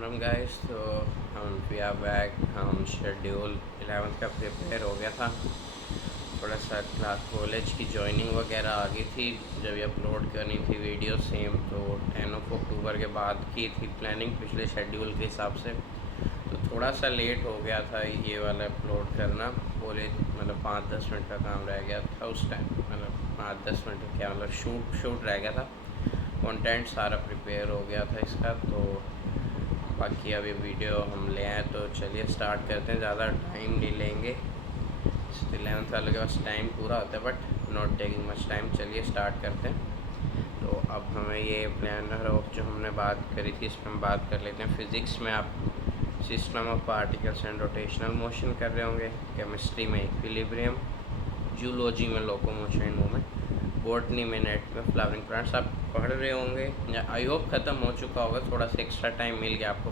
Ram guys. तो हम we are back. हम शेड्यूल 11th का प्रिपेयर हो गया था। थोड़ा सा क्लास कॉलेज की जॉइनिंग वगैरह आ गई थी। जब ये अपलोड करनी थी वीडियो सेम, तो 10 अक्टूबर के बाद की थी प्लानिंग पिछले शेड्यूल के हिसाब से। तो थोड़ा सा लेट हो गया था ये वाला अपलोड करना। कॉलेज मतलब 5-10 मिनट का काम रह गया था उस टाइम। मतलब 5-10 मिनट क्या, मतलब शूट रह गया था। कंटेंट सारा प्रिपेयर हो गया था इसका। तो बाकी अभी वीडियो हम ले आए, तो चलिए स्टार्ट करते हैं। ज़्यादा टाइम नहीं लेंगे। 11th वालों के पास टाइम पूरा होता है, but not taking much time. चलिए स्टार्ट करते हैं। तो अब हमें ये प्लानर ऑफ जो हमने बात करी थी, इस पर हम बात कर लेते हैं। फिज़िक्स में आप system of particles and rotational motion कर रहे होंगे। केमिस्ट्री में इक्विलिब्रियम, जूलॉजी में लोकोमोशन मूवमेंट, बॉटनी में नेट में फ्लावरिंग प्लांट्स आप पढ़ रहे होंगे, या आई होप ख़त्म हो चुका होगा। थोड़ा सा एक्स्ट्रा टाइम मिल गया आपको,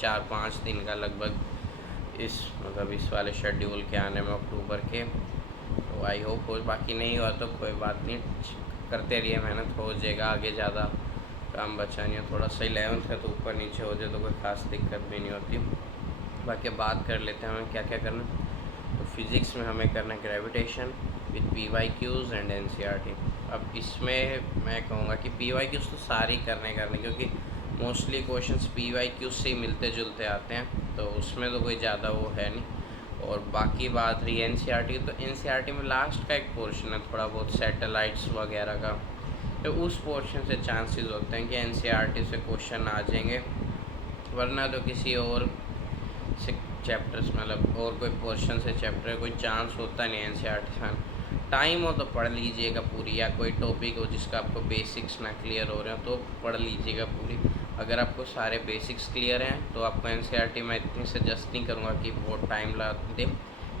4-5 दिन का लगभग इस वाले शेड्यूल के आने में अक्टूबर के। तो आई होप हो, बाकी नहीं हुआ तो कोई बात नहीं, करते रहिए, मेहनत हो जाएगा। आगे ज़्यादा काम बचा नहीं है। थोड़ा सा 11th है तो ऊपर नीचे हो जाए तो कोई ख़ास दिक्कत भी नहीं होती। बाकी बात कर लेते हैं हमें क्या क्या करना है। तो फिज़िक्स में हमें करना है gravitation with PYQs and NCERT। अब इसमें मैं कहूँगा कि PYQs तो सारी करने, क्योंकि मोस्टली क्वेश्चंस PYQs से ही मिलते जुलते आते हैं, तो उसमें तो कोई ज़्यादा वो है नहीं। और बाकी बात रही NCERT, तो NCERT में लास्ट का एक पोर्शन है थोड़ा बहुत सैटेलाइट्स वगैरह का। तो उस पोर्शन से चांसेस होते हैं कि NCERT से क्वेश्चन आ जाएंगे, वरना तो किसी और से चैप्टर्स मतलब और कोई पोर्शन से चैप्टर कोई चांस होता नहीं। NCERT का टाइम हो तो पढ़ लीजिएगा पूरी, या कोई टॉपिक हो जिसका आपको बेसिक्स ना क्लियर हो रहे हो तो पढ़ लीजिएगा पूरी। अगर आपको सारे बेसिक्स क्लियर हैं तो आपको NCERT में इतनी सजेस्ट नहीं करूँगा कि बहुत टाइम ला दे,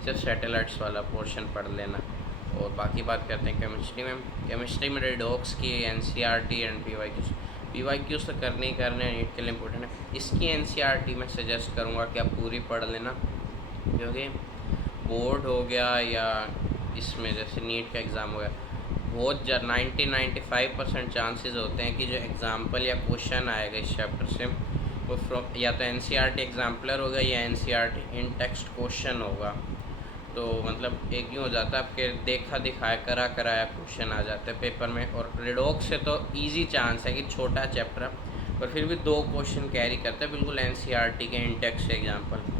सिर्फ सैटेलाइट्स वाला पोर्शन पढ़ लेना। और बाकी बात करते हैं केमिस्ट्री में रेडॉक्स की NCERT एंड PYQs तो करने ही करने हैं, नीट के लिए इम्पोर्टेंट है। इसकी NCERT में सजेस्ट करूँगा कि आप पूरी पढ़ लेना, क्योंकि बोर्ड हो गया या इसमें जैसे नीट का एग्ज़ाम हो गया, बहुत 90-95% चांसेस होते हैं कि जो एग्ज़ाम्पल या क्वेश्चन आएगा इस चैप्टर से वो फ्रॉम या तो NCERT एग्जाम्पलर होगा या NCERT इन टेक्स्ट क्वेश्चन होगा। तो मतलब एक ही हो जाता है, आपके देखा दिखाया करा कराया क्वेश्चन आ जाते हैं पेपर में। और रेडॉक्स से तो इजी चांस है कि छोटा चैप्टर पर फिर भी 2 क्वेश्चन कैरी करते हैं बिल्कुल NCERT के इन टेक्स्ट एग्जाम्पल।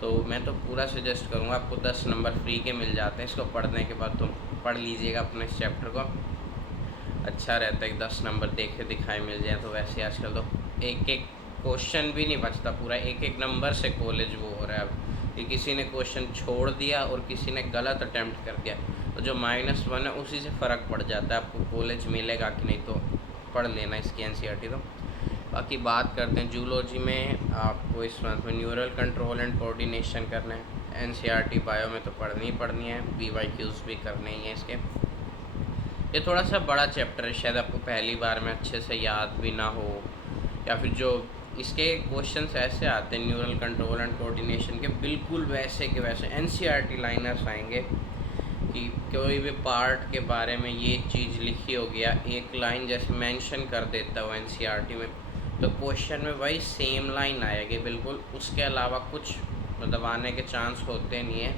तो मैं तो पूरा सजेस्ट करूँगा, आपको 10 नंबर फ्री के मिल जाते हैं इसको पढ़ने के बाद। तुम पढ़ लीजिएगा अपने इस चैप्टर को, अच्छा रहता है कि 10 नंबर देखे दिखाए मिल जाए। तो वैसे आजकल तो एक एक क्वेश्चन भी नहीं बचता, पूरा एक नंबर से कॉलेज वो हो रहा है अब, कि किसी ने क्वेश्चन छोड़ दिया और किसी ने गलत अटैम्प्ट कर दिया, तो जो -1 है उसी से फ़र्क पड़ जाता है, आपको कॉलेज मिलेगा कि नहीं। तो पढ़ लेना इसकी NCERT। तो बाकी बात करते हैं जूलॉजी में, आपको इस मंथ में न्यूरल कंट्रोल एंड कोऑर्डिनेशन करना है। NCERT बायो में तो पढ़नी ही पढ़नी है, PYQs भी करने ही हैं इसके। ये थोड़ा सा बड़ा चैप्टर है, शायद आपको पहली बार में अच्छे से याद भी ना हो, या फिर जो इसके क्वेश्चंस ऐसे आते हैं न्यूरल कंट्रोल एंड कोऑर्डिनेशन के, बिल्कुल वैसे के वैसे NCERT लाइनर्स आएंगे कि कोई भी पार्ट के बारे में ये चीज़ लिखी हो गया, एक लाइन जैसे मेंशन कर देता है वो NCERT में, तो क्वेश्चन में वही सेम लाइन आएगी बिल्कुल, उसके अलावा कुछ मतलब आने के चांस होते नहीं हैं।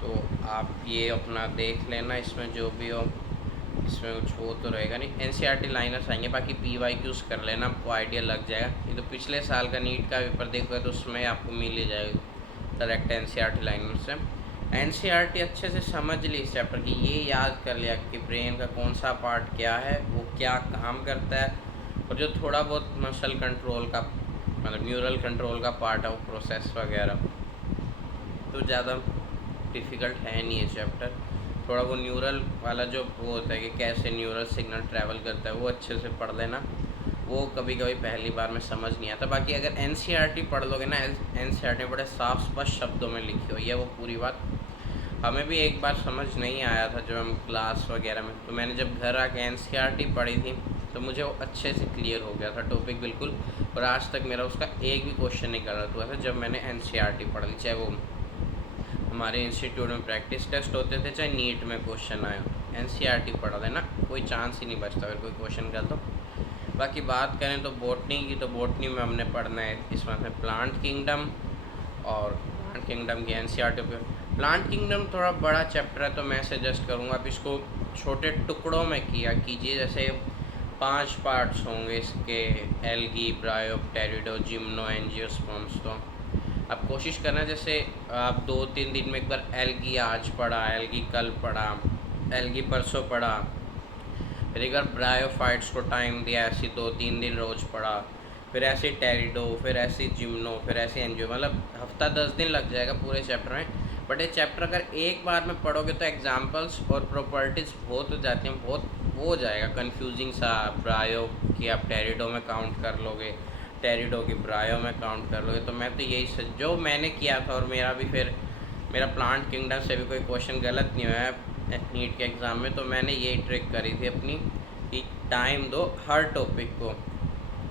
तो आप ये अपना देख लेना, इसमें जो भी हो इसमें कुछ वो तो रहेगा नहीं। NCERT लाइनर्स आएंगे, बाकी PYQs कर लेना, आपको आइडिया लग जाएगा। ये तो पिछले साल का नीट का पेपर देखोगे तो उसमें आपको मिल ही जाएगा डायरेक्ट NCERT लाइनर्स से। NCERT अच्छे से समझ ली इस चैप्टर की, ये याद कर लिया कि ब्रेन का कौन सा पार्ट क्या है, वो क्या काम करता है, और जो थोड़ा बहुत मसल कंट्रोल का मतलब न्यूरल कंट्रोल का पार्ट है वो प्रोसेस वगैरह, तो ज़्यादा डिफ़िकल्ट है नहीं ये चैप्टर। थोड़ा वो न्यूरल वाला जो वो होता है कि कैसे न्यूरल सिग्नल ट्रैवल करता है वो अच्छे से पढ़ लेना, वो कभी कभी पहली बार में समझ नहीं आता। बाकी अगर NCERT पढ़ लोगे ना, NCERT में बड़े साफ स्पष्ट शब्दों में लिखी हुई है वो पूरी बात। हमें भी एक बार समझ नहीं आया था जब हम क्लास वगैरह में, तो मैंने जब घर आके NCERT पढ़ी थी तो मुझे वो अच्छे से क्लियर हो गया था टॉपिक बिल्कुल। और आज तक मेरा उसका एक भी क्वेश्चन नहीं गलत हुआ था जब मैंने NCERT पढ़ ली, चाहे वो हमारे इंस्टीट्यूट में प्रैक्टिस टेस्ट होते थे चाहे नीट में क्वेश्चन आए। NCERT पढ़ लेना, कोई चांस ही नहीं बचता अगर कोई क्वेश्चन का। तो बाकी बात करें तो बॉटनी की, तो बॉटनी में हमने पढ़ना है इस मंथ में प्लांट किंगडम, और प्लांट किंगडम की एनसीईआरटी पे। प्लांट किंगडम थोड़ा बड़ा चैप्टर है, तो मैं सजेस्ट करूँगा आप इसको छोटे टुकड़ों में किया कीजिए। जैसे 5 पार्ट्स होंगे इसके, एल्गी, ब्रायोप्टेरिडो, जिम्नो, एंजियोस्पर्म्स। तो आप कोशिश करना, जैसे आप 2-3 दिन में एक बार एल्गी आज पढ़ा, एल्गी कल पढ़ा, एल्गी परसों पढ़ा, फिर एक बार ब्रायोफाइट्स को टाइम दिया, ऐसे 2-3 दिन रोज़ पढ़ा, फिर ऐसे टेरिडो, फिर ऐसे जिम्नो, फिर ऐसे एनजीओ, मतलब हफ्ता 10 दिन लग जाएगा पूरे चैप्टर में। बट ये चैप्टर अगर एक बार में पढ़ोगे तो एग्जांपल्स और प्रॉपर्टीज़ बहुत हो जाती हैं, बहुत वो हो जाएगा कन्फ्यूजिंग सा। ब्रायो की आप टेरिडो में काउंट कर लोगे, टेरिडो की ब्रायो में काउंट कर लोगे। तो मैं तो यही जो मैंने किया था, और मेरा भी फिर मेरा प्लांट किंगडम से भी कोई क्वेश्चन गलत नहीं हुआ है नीट के एग्ज़ाम में, तो मैंने यही ट्रिक करी थी अपनी कि टाइम दो हर टॉपिक को।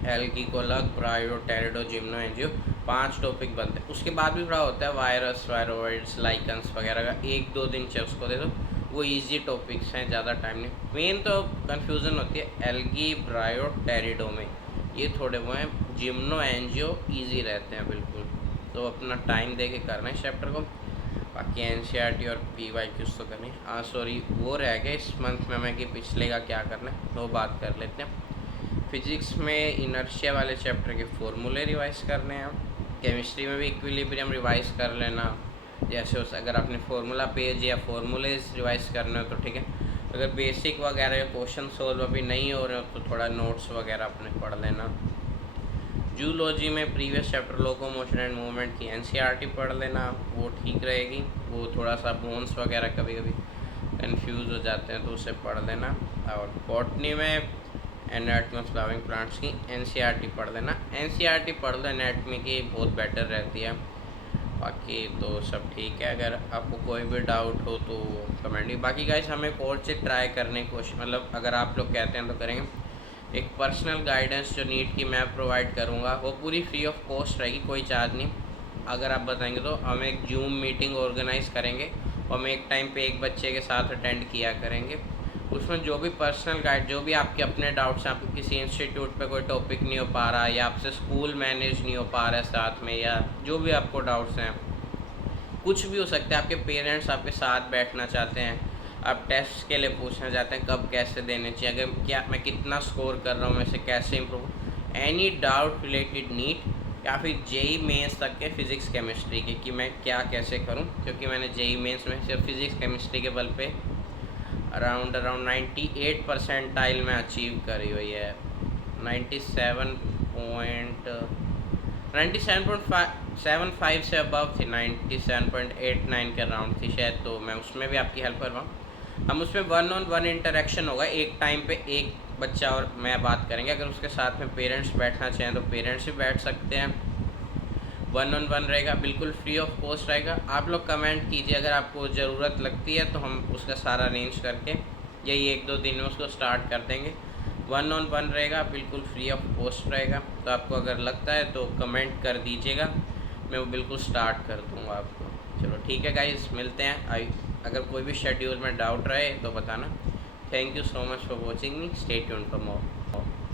एल्गी को अलग, ब्रायो, टेरिडो, जिम्नो, एंजियो 5 टॉपिक बनते हैं। उसके बाद भी बड़ा होता है वायरस, वायरोइड्स, लाइकन्स वगैरह का 1-2 दिन से उसको दे दो, वो इजी टॉपिक्स हैं, ज़्यादा टाइम नहीं। मेन तो कन्फ्यूज़न होती है एल्गी, ब्रायो, टेरिडो में, ये थोड़े वो हैं। जिम्नो, एंजियो ईजी रहते हैं बिल्कुल, तो अपना टाइम दे के करना है इस चैप्टर को। बाकी एनसीईआरटी और पीवाईक्यूज तो करनी। हाँ सॉरी, वो रह गए इस मंथ में हमें कि पिछले का क्या करना है, तो बात कर लेते हैं। फिजिक्स में इनर्शिया वाले चैप्टर के फॉर्मूले रिवाइज करने हैं। केमिस्ट्री में भी इक्विलिब्रियम रिवाइज कर लेना, जैसे उस अगर आपने फार्मूला पेज या फॉर्मूलेज रिवाइज करने हो तो ठीक है। अगर बेसिक वगैरह क्वेश्चन सोल्व अभी नहीं हो रहे हो तो थोड़ा नोट्स वगैरह अपने पढ़ लेना। जूलॉजी में previous chapter locomotion and movement की एनसीईआरटी पढ़ लेना, वो ठीक रहेगी। वो थोड़ा सा बोन्स वगैरह कभी कभी कंफ्यूज हो जाते हैं, तो उसे पढ़ लेना। और बॉटनी में एनाटॉमी ऑफ फ्लावरिंग प्लांट्स की एनसीईआरटी पढ़ लेना। एनसीईआरटी पढ़ लो एनाटॉमी की, बहुत बेटर रहती है। बाकी तो सब ठीक है, अगर आपको कोई भी डाउट हो तो कमेंट। बाकी गाइस हमें कोर्स से ट्राई करने की कोशिश, मतलब अगर आप लोग कहते हैं तो करेंगे। एक पर्सनल गाइडेंस जो नीट की मैं प्रोवाइड करूँगा, वो पूरी फ्री ऑफ कॉस्ट रहेगी, कोई चार्ज नहीं। अगर आप बताएंगे तो हम एक जूम मीटिंग ऑर्गेनाइज़ करेंगे, और हम एक टाइम पे एक बच्चे के साथ अटेंड किया करेंगे। उसमें जो भी पर्सनल गाइड, जो भी आपके अपने डाउट्स हैं, आपको किसी इंस्टीट्यूट पे कोई टॉपिक नहीं हो पा रहा, या आपसे स्कूल मैनेज नहीं हो पा रहा है साथ में, या जो भी आपको डाउट्स हैं, कुछ भी हो सकता है। आपके पेरेंट्स आपके साथ बैठना चाहते हैं, आप टेस्ट के लिए पूछना चाहते हैं कब कैसे देने चाहिए, अगर क्या मैं कितना स्कोर कर रहा हूँ, मैं से कैसे improve, any doubt related NEET या फिर जेई मेंस तक के फिज़िक्स केमिस्ट्री के, कि मैं क्या कैसे करूँ। क्योंकि मैंने जेई मेंस में सिर्फ फिज़िक्स केमिस्ट्री के बल पे अराउंड 98 परसेंटाइल में अचीव करी हुई है। 97.75 से अबव थी, 97.89 के अराउंड थी शायद। तो मैं उसमें भी आपकी हेल्प कर रहा हूँ। हम उसमें 1-on-1 इंटरेक्शन होगा, एक टाइम पे एक बच्चा और मैं बात करेंगे। अगर उसके साथ में पेरेंट्स बैठना चाहें तो पेरेंट्स भी बैठ सकते हैं। 1-on-1 रहेगा, बिल्कुल फ्री ऑफ कॉस्ट रहेगा। आप लोग कमेंट कीजिए अगर आपको ज़रूरत लगती है, तो हम उसका सारा अरेंज करके यही 1-2 दिन में उसको स्टार्ट कर देंगे। 1-on-1 रहेगा, बिल्कुल फ्री ऑफ कॉस्ट रहेगा। तो आपको अगर लगता है तो कमेंट कर दीजिएगा, मैं वो बिल्कुल स्टार्ट कर दूँगा आपको। चलो ठीक है गाइस, मिलते हैं। अगर कोई भी शेड्यूल में डाउट रहे तो बताना। Thank you so much for watching me, stay tuned for more.